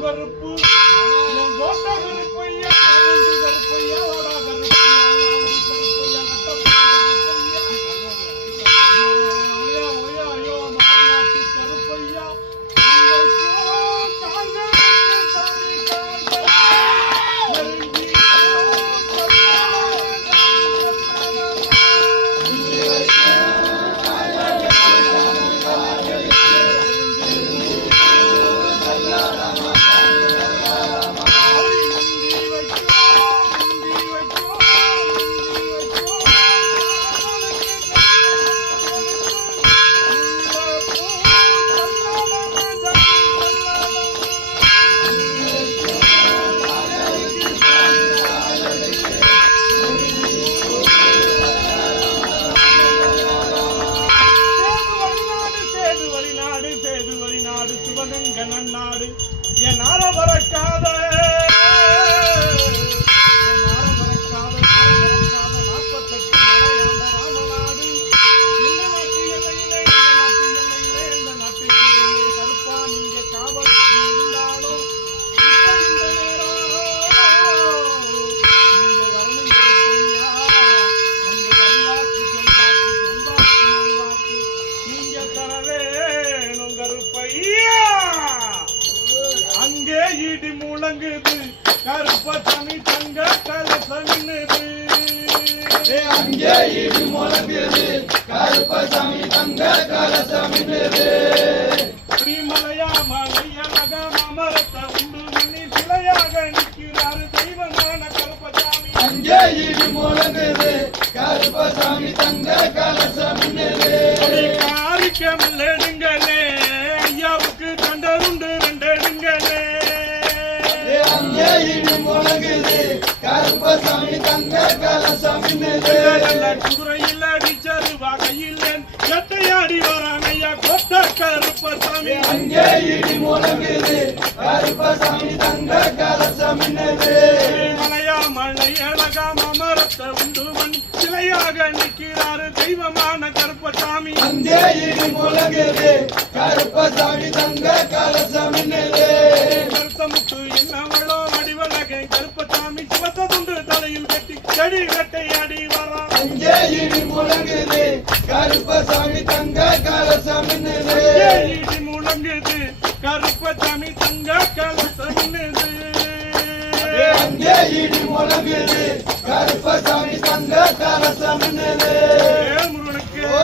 கருப்பு கோட்டை கருப்பையா கருப்பையா ஓடா கருப்பையா கருப்பையா ஐயோ மாநாட்டு கருப்பையா சிவகங்க நன்னாடு என் ஆரவரக்காத நாற்பத்தெட்டு நடையாண்ட ராமநாடு இந்த நாட்டு எல்லையிலே இந்த நாட்டு எல்லையிலே கருப்பா நீங்க காவலுக்கு இருந்தாலும் இந்த நேரம் நீங்க வரணும் கருப்பையா அந்த வழிவாக்கு செல்வாக்கு நீங்க தர வேணும் கருப்பையா. அங்கே இடி முழங்குது கருப்பசாமி தங்க கலசமின்னுது அங்கே இடி முழங்குது கருப்பசாமி தங்க கலசமின்னுது ஸ்ரீமலையா மலையழக அமரத்தை உண்டு மணி சிலையாக நிற்கிறாரு தெய்வமான கருப்பசாமி அங்கே இடி முழங்குது கருப்பசாமி தங்க கலசமின்னுது காரிக்கமில்லடுங்களே ஐயாவுக்கு கண்டருண்டு ரெண்டடுங்களே அங்கே இடி முழங்குது கருப்பசாமி தங்க கலசமின்னுது குதிரையில் அடிச்சது வகையில் கட்டையாடி வரான் ஐயா கொட்ட கருப்பசாமி அங்கே இடி முழங்குது கருப்பசாமி தங்க கலசமின்னுது மலையா மலை அழகா அமரத்தை உண்டு மண் சிலையாக நிற்கிறாரு தெய்வமான கருப்பசாமி அங்கே இடி முழங்குது கருப்பசாமி தங்க கலசமின்னுது கருத்தமுத்து என்னவளோ வடிவழகை கருப்பசாமி சிவத்ததுண்டு தலையில் கட்டி செடி கட்டையாடி வரான் அங்கே இடி முழங்குது கருப்பசாமி தங்க கலசமின்னுது இடி முழங்குது கருப்பசாமி தங்க கலசமின்னுது அங்கே இடி முழங்குது கருப்பசாமி தங்க கலசமின்னுது